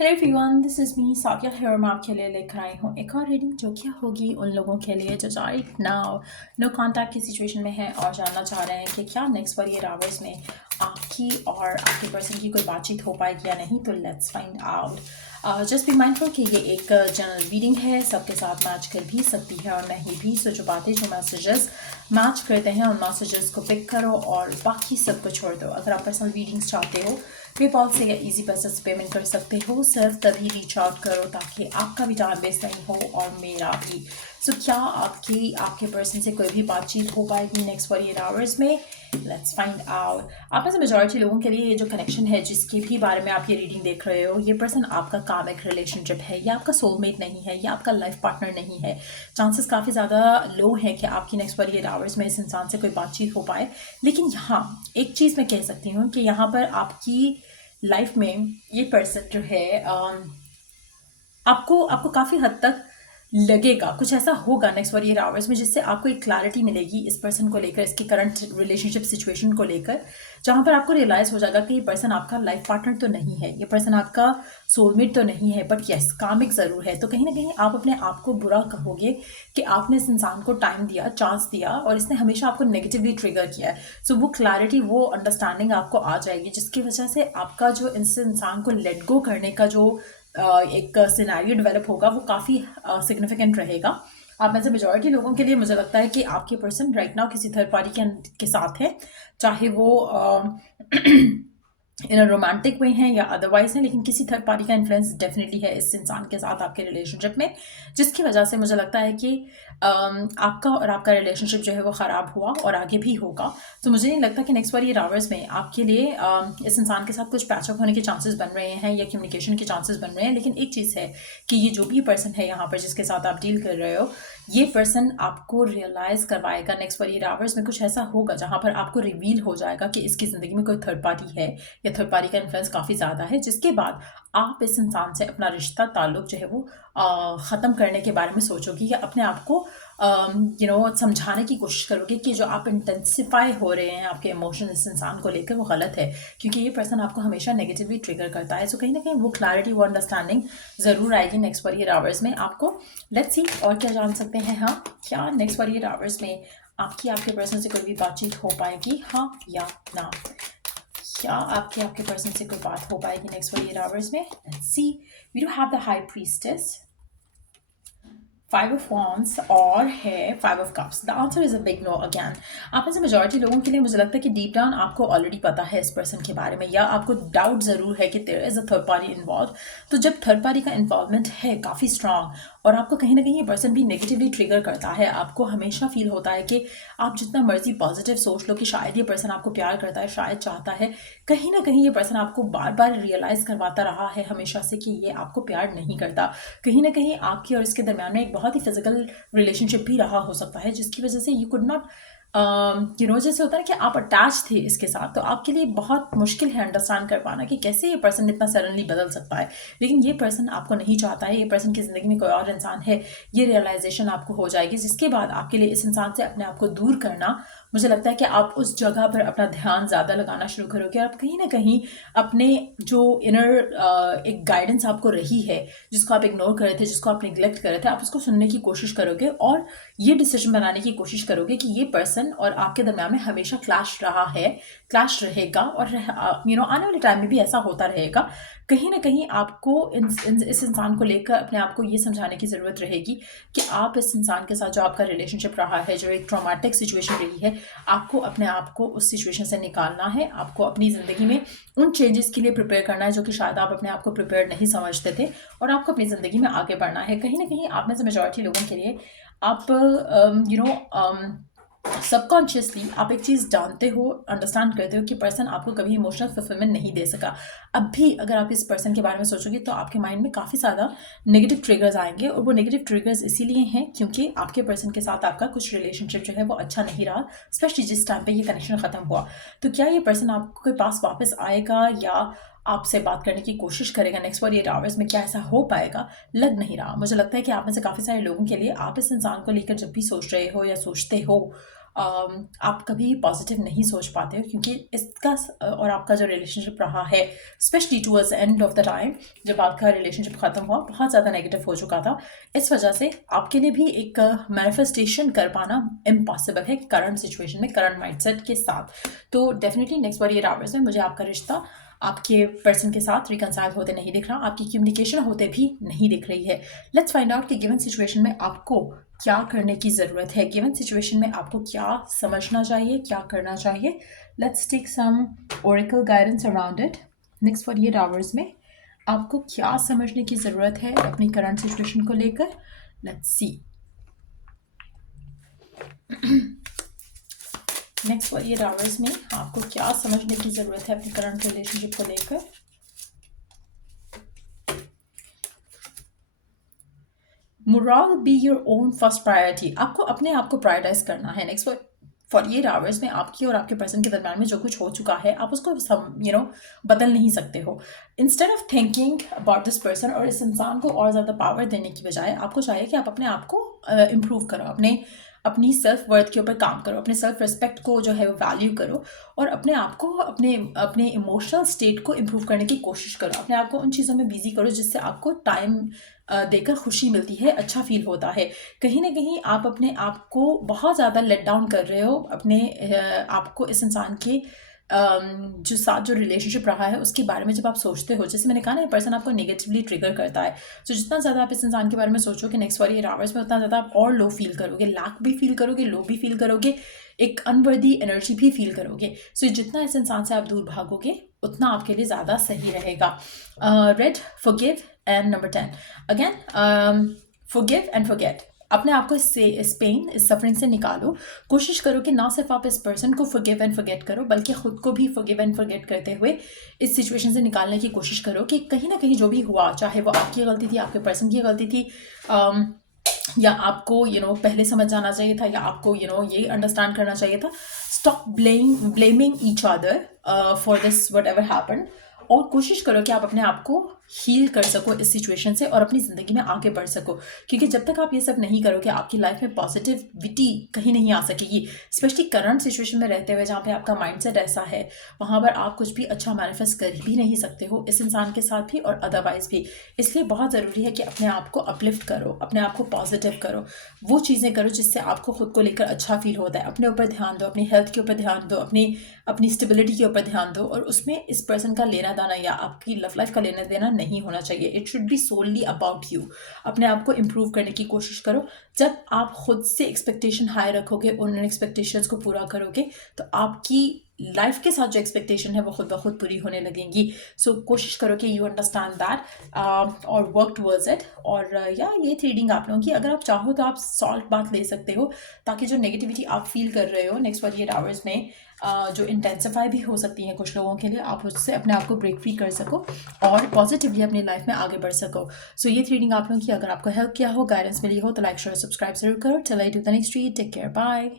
Hello everyone, this is me Saikia है और मैं आपके लिए लेकर आई हूँ एक और रीडिंग जो कि होगी उन लोगों के लिए जो राइट नाउ नो कांटेक्ट की सिचुएशन में है और जानना चाह रहे हैं कि क्या नेक्स्ट 48 आवर्स में आपकी और आपके पर्सन की कोई बातचीत हो पाएगी या नहीं। तो let's find out. Just be mindful कि ये एक जनरल रीडिंग है, सबके साथ मैच कर भी सकती है और नहीं भी। सो जो बातें जो मैसेजेस मैच करते हैं उन मैसेजेस को पिक करो और बाकी सबको छोड़ दो। अगर आप पर्सनल रीडिंग्स चाहते हो पेपॉल से या इजी पैसे से पेमेंट कर सकते हो। सिर्फ तभी रीच आउट करो ताकि आपका भी टाइम वेस्ट नहीं हो और मेरा भी। सो क्या आपके पर्सन से कोई भी बातचीत हो पाएगी नेक्स्ट 48 आवर्स में? Let's find out. आप में से मेजॉरिटी लोगों के लिए ये जो कनेक्शन है जिसके भी बारे में आप ये रीडिंग देख रहे हो, ये पर्सन आपका कामिक रिलेशनशिप है या आपका सोलमेट नहीं है या आपका लाइफ पार्टनर नहीं है। चांसेस काफ़ी ज़्यादा लो हैं कि आपकी नेक्स्ट 48 आवर्स में इस इंसान से कोई बातचीत हो पाए। लेकिन यहाँ एक चीज़ मैं कह सकती हूँ कि यहाँ पर आपकी लाइफ में ये पर्सन जो है आपको आपको काफ़ी हद तक लगेगा, कुछ ऐसा होगा नेक्स्ट 48 आवर्स में जिससे आपको एक क्लैरिटी मिलेगी इस पर्सन को लेकर, इसकी करंट रिलेशनशिप सिचुएशन को लेकर, जहाँ पर आपको रियलाइज़ हो जाएगा कि ये पर्सन आपका लाइफ पार्टनर तो नहीं है, ये पर्सन आपका सोलमेट तो नहीं है, बट यस कामिक ज़रूर है। तो कहीं ना कहीं आप अपने आप को बुरा कहोगे कि आपने इस इंसान को टाइम दिया, चांस दिया और इसने हमेशा आपको नेगेटिवली ट्रिगर किया है। सो वो क्लैरिटी, वो अंडरस्टैंडिंग आपको आ जाएगी जिसकी वजह से आपका जो इस इंसान को लेट गो करने का जो एक सिनेरियो डेवलप होगा वो काफ़ी सिग्निफिकेंट रहेगा। आप में से मेजॉरिटी लोगों के लिए मुझे लगता है कि आपके पर्सन राइट नाउ किसी थर्ड पार्टी के साथ है, चाहे वो इन अ रोमांटिक वे हैं या अदरवाइज हैं, लेकिन किसी थर्ड पार्टी का इन्फ्लुएंस डेफिनेटली है इस इंसान के साथ आपके रिलेशनशिप में, जिसकी वजह से मुझे लगता है कि आपका और आपका रिलेशनशिप जो है वो ख़राब हुआ और आगे भी होगा। तो मुझे नहीं लगता कि नेक्स्ट 48 आवर्स में आपके लिए इस इंसान के साथ कुछ पैचअप होने के चांसेस बन रहे हैं या कम्युनिकेशन के चांसेस बन रहे हैं। लेकिन एक चीज़ है कि ये जो भी पर्सन है यहाँ पर जिसके साथ आप डील कर रहे हो, ये पर्सन आपको रियलाइज करवाएगा नेक्स्ट 48 आवर्स में, कुछ ऐसा होगा जहाँ पर आपको रिवील हो जाएगा कि इसकी ज़िंदगी में कोई थर्ड पार्टी है या थर्ड पार्टी का इन्फ्लुएंस काफ़ी ज़्यादा है, जिसके बाद आप इस इंसान से अपना रिश्ता ताल्लुक जो है वो ख़त्म करने के बारे में सोचोगे या अपने आप को समझाने की कोशिश करोगे कि जो आप इंटेंसिफाई हो रहे हैं आपके इमोशन इस इंसान को लेकर वो गलत है, क्योंकि ये पर्सन आपको हमेशा नेगेटिवली ट्रिगर करता है। सो कहीं ना कहीं वो क्लैरिटी, वो अंडरस्टैंडिंग ज़रूर आएगी नेक्स्ट 48 आवर्स में आपको। लेट्स सी और क्या जान सकते हैं। हाँ, क्या नेक्स्ट 48 आवर्स में आपकी आपके पर्सन से कोई भी बातचीत हो पाएगी, हाँ या ना? क्या आपके आपके पर्सन से कोई बात हो पाएगी नेक्स्ट 48 आवर्स में? Let's see. We do have the high priestess, 5 of Wands और है 5 of Cups। The answer is a big no again. आप में से मेजॉरिटी लोगों के लिए मुझे लगता है कि डीप डाउन आपको ऑलरेडी पता है इस पर्सन के बारे में, या आपको डाउट ज़रूर है कि there is a third party involve. तो जब थर्ड पार्टी का इन्वॉल्वमेंट है काफ़ी स्ट्रांग और आपको कहीं ना कहीं ये पर्सन भी नेगेटिवली ट्रिगर करता है, आपको हमेशा फील होता है कि आप जितना मर्जी पॉजिटिव सोच लो कि शायद ये पर्सन आपको प्यार करता है, शायद चाहता है, कहीं ना कहीं ये पर्सन आपको बार बार रियलाइज़ करवाता रहा है हमेशा से कि ये आपको प्यार नहीं करता। कहीं ना कहीं आपकी और इसके दरमियान में एक बहुत ही फिजिकल रिलेशनशिप भी रहा हो सकता है, जिसकी वजह से यू कुड नॉट जैसे होता है कि आप अटैच थे इसके साथ, तो आपके लिए बहुत मुश्किल है अंडरस्टैंड कर पाना कि कैसे ये पर्सन इतना सडनली बदल सकता है। लेकिन ये पर्सन आपको नहीं चाहता है, ये पर्सन की ज़िंदगी में कोई और इंसान है, ये रियलाइजेशन आपको हो जाएगी, जिसके बाद आपके लिए इस इंसान से अपने आप को दूर करना, मुझे लगता है कि आप उस जगह पर अपना ध्यान ज़्यादा लगाना शुरू करोगे और आप कहीं ना कहीं अपने जो इनर एक गाइडेंस आपको रही है, जिसको आप इग्नोर कर रहे थे, जिसको आप निगलेक्ट कर रहे थे, आप उसको सुनने की कोशिश करोगे और ये डिसीजन बनाने की कोशिश करोगे कि ये पर्सन और आपके दरम्यान में हमेशा क्लैश रहा है, क्लैश रहेगा और आने वाले टाइम में भी ऐसा होता रहेगा। कहीं ना कहीं आपको इस इंसान को लेकर अपने आप को ये समझाने की ज़रूरत रहेगी कि आप इस इंसान के साथ जो आपका रिलेशनशिप रहा है, जो एक ट्रॉमेटिक सिचुएशन रही है, आपको अपने आप को उस सिचुएशन से निकालना है, आपको अपनी ज़िंदगी में उन चेंजेस के लिए प्रिपेयर करना है जो कि शायद आप अपने आप को प्रिपेयर नहीं समझते थे, और आपको अपनी ज़िंदगी में आगे बढ़ना है। कहीं ना कहीं आप में से मेजॉरिटी लोगों के लिए आप सबकॉन्शियसली आप एक चीज़ जानते हो, अंडरस्टैंड करते हो कि पर्सन आपको कभी इमोशनल फुलफिलमेंट नहीं दे सका। अब भी अगर आप इस पर्सन के बारे में सोचोगे तो आपके माइंड में काफ़ी ज़्यादा नेगेटिव ट्रिगर्स आएंगे, और वो नेगेटिव ट्रिगर्स इसीलिए हैं क्योंकि आपके पर्सन के साथ आपका कुछ रिलेशनशिप जो है वो अच्छा नहीं रहा, स्पेशली जिस टाइम पे ये कनेक्शन ख़त्म हुआ। तो क्या ये पर्सन आपके पास वापस आएगा या आपसे बात करने की कोशिश करेगा नेक्स्ट 48 आवर्स में? क्या ऐसा हो पाएगा? लग नहीं रहा। मुझे लगता है कि आप में से काफ़ी सारे लोगों के लिए आप इस इंसान को लेकर जब भी सोच रहे हो या सोचते हो, आप कभी पॉजिटिव नहीं सोच पाते हो, क्योंकि इसका और आपका जो रिलेशनशिप रहा है specially towards end of the time, जब आपका रिलेशनशिप ख़त्म हुआ, बहुत ज़्यादा नेगेटिव हो चुका था। इस वजह से आपके लिए भी एक मैनिफेस्टेशन कर पाना इम्पॉसिबल है करंट सिचुएशन में, करंट माइंडसेट के साथ। तो डेफिनेटली नेक्स्ट 48 आवर्स में मुझे आपका रिश्ता आपके पर्सन के साथ रिकनसाइल होते नहीं दिख रहा, आपकी कम्युनिकेशन होते भी नहीं दिख रही है। लेट्स फाइंड आउट कि गिवन सिचुएशन में आपको क्या करने की ज़रूरत है, गिवन सिचुएशन में आपको क्या समझना चाहिए, क्या करना चाहिए। Let's take some oracle guidance around it. Next 48 hours में आपको क्या समझने की ज़रूरत है अपनी करंट सिचुएशन को लेकर। Let's see. नेक्स्ट 48 आवर्स में आपको क्या समझने की ज़रूरत है अपनी करंट रिलेशनशिप को लेकर। Moral be your own first priority. आपको अपने आप को प्रायोरिटाइज करना है। नेक्स्ट 48 आवर्स में आपकी और आपके पर्सन के दरम्यान में जो कुछ हो चुका है, आप उसको बदल नहीं सकते हो। Instead of thinking about this person और इस इंसान को और ज़्यादा पावर देने की बजाय आपको चाहिए कि आप अपने आप को इम्प्रूव करो, अपनी सेल्फ वर्थ के ऊपर काम करो, अपने सेल्फ रिस्पेक्ट को जो है वो वैल्यू करो, और अपने आप को अपने इमोशनल स्टेट को इम्प्रूव करने की कोशिश करो। अपने आप को उन चीज़ों में बिजी करो जिससे आपको टाइम देकर खुशी मिलती है, अच्छा फील होता है। कहीं ना कहीं आप अपने आप को बहुत ज़्यादा लेट डाउन कर रहे हो, अपने आप को इस इंसान के जो रिलेशनशिप रहा है उसके बारे में जब आप सोचते हो। जैसे मैंने कहा ना, पर्सन आपको नेगेटिवली ट्रिगर करता है। तो जितना ज़्यादा आप इस इंसान के बारे में सोचोगे नेक्स्ट 48 आवर्स में, उतना ज़्यादा आप और लो फील करोगे, लैक भी फील करोगे, लो भी फील करोगे, एक अनवर्दी एनर्जी भी फील करोगे। सो जितना इस इंसान से आप दूर भागोगे उतना आपके लिए ज़्यादा सही रहेगा। Red, forgive and number 10 again, forgive and forget. अपने आप को इस पेन, इस सफरिंग से निकालो। कोशिश करो कि ना सिर्फ आप इस पर्सन को फॉरगिव एंड फॉरगेट करो, बल्कि खुद को भी फॉरगिव एंड फॉरगेट करते हुए इस सिचुएशन से निकालने की कोशिश करो कि कहीं ना कहीं जो भी हुआ, चाहे वो आपकी गलती थी, आपके पर्सन की गलती थी, या आपको पहले समझ जाना चाहिए था, या आपको ये अंडरस्टैंड करना चाहिए था। Stop blaming each other for this what ever happen, और कोशिश करो कि आप अपने आप को हील कर सको इस सिचुएशन से और अपनी ज़िंदगी में आगे बढ़ सको। क्योंकि जब तक आप ये सब नहीं करोगे, आपकी लाइफ में पॉजिटिविटी कहीं नहीं आ सकेगी। स्पेशली करंट सिचुएशन में रहते हुए जहाँ पे आपका माइंडसेट ऐसा है, वहाँ पर आप कुछ भी अच्छा मैनिफेस्ट कर भी नहीं सकते हो, इस इंसान के साथ भी और अदरवाइज भी। इसलिए बहुत ज़रूरी है कि अपने आप को अपलिफ्ट करो, अपने आप को पॉजिटिव करो, वो चीज़ें करो जिससे आपको खुद को लेकर अच्छा फील होता है। अपने ऊपर ध्यान दो, अपनी हेल्थ के ऊपर ध्यान दो, अपनी स्टेबिलिटी के ऊपर ध्यान दो, और उसमें इस पर्सन का लेना देना या आपकी लव लाइफ का लेना देना नहीं होना चाहिए। It should be solely about you. अपने आप को इम्प्रूव करने की कोशिश करो। जब आप खुद से एक्सपेक्टेशन हाई रखोगे, उन एक्सपेक्टेशंस को पूरा करोगे, तो आपकी लाइफ के साथ जो एक्सपेक्टेशन है वो खुद ब खुद पूरी होने लगेंगी। सो कोशिश करो कि यू अंडरस्टैंड दैट और वर्क टुवर्ड्स इट। और या ये थी रीडिंग आप लोगों की। अगर आप चाहो तो आप सॉल्ट बाथ ले सकते हो, ताकि जो नेगेटिविटी आप फील कर रहे हो नेक्स्ट 48 आवर्स में जो इंटेंसिफाई भी हो सकती है कुछ लोगों के लिए, आप उससे अपने आप को ब्रेक फ्री कर सको और पॉजिटिवली अपनी लाइफ में आगे बढ़ सको। सो ये रीडिंग आप लोगों की अगर आपको हेल्प किया हो, गाइडेंस मिली हो, तो लाइक शेयर सब्सक्राइब जरूर करो। Till I do the next read, take care, bye.